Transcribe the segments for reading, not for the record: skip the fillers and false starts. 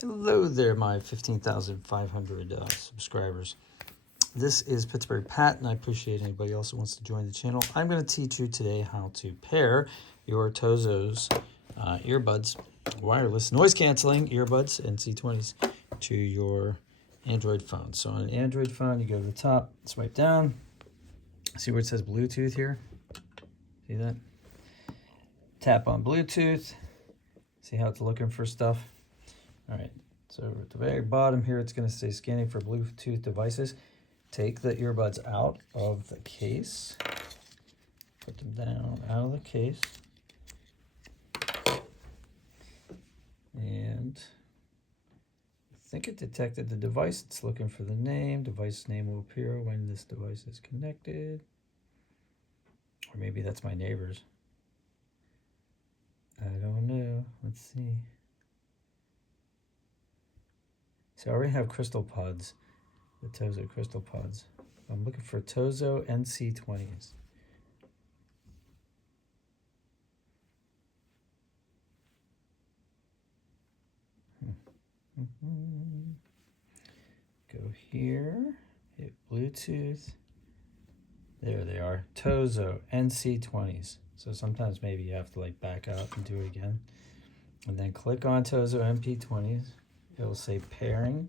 Hello there, my 15,500 subscribers. This is Pittsburgh Pat, and I appreciate anybody else who wants to join the channel. I'm going to teach you today how to pair your Tozo's earbuds, wireless noise-canceling earbuds and C20s to your Android phone. So on an Android phone, you go to the top, swipe down, see where it says Bluetooth here? See that? Tap on Bluetooth, see how it's looking for stuff. All right, so at the very bottom here, it's going to say scanning for Bluetooth devices. Take the earbuds out of the case, put them down out of the case, and I think it detected the device. It's looking for the name. Device name will appear when this device is connected. Or maybe that's my neighbor's. I don't know. Let's see. So I already have crystal pods, the Tozo crystal pods. I'm looking for Tozo NC20s. Go here, hit Bluetooth. There they are, Tozo NC20s. So sometimes maybe you have to like back out and do it again. And then click on Tozo NP20s. It'll say pairing.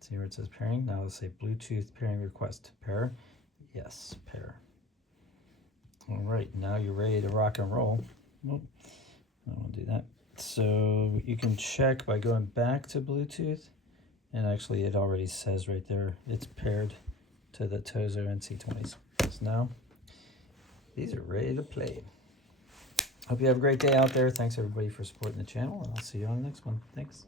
See where it says pairing? Now it'll say Bluetooth pairing request. Pair? Yes, pair. All right, now you're ready to rock and roll. Well, I don't want to do that. So you can check by going back to Bluetooth. And actually it already says right there, it's paired to the Tozo NC20s. So now, these are ready to play. Hope you have a great day out there. Thanks everybody for supporting the channel, and I'll see you on the next one. Thanks.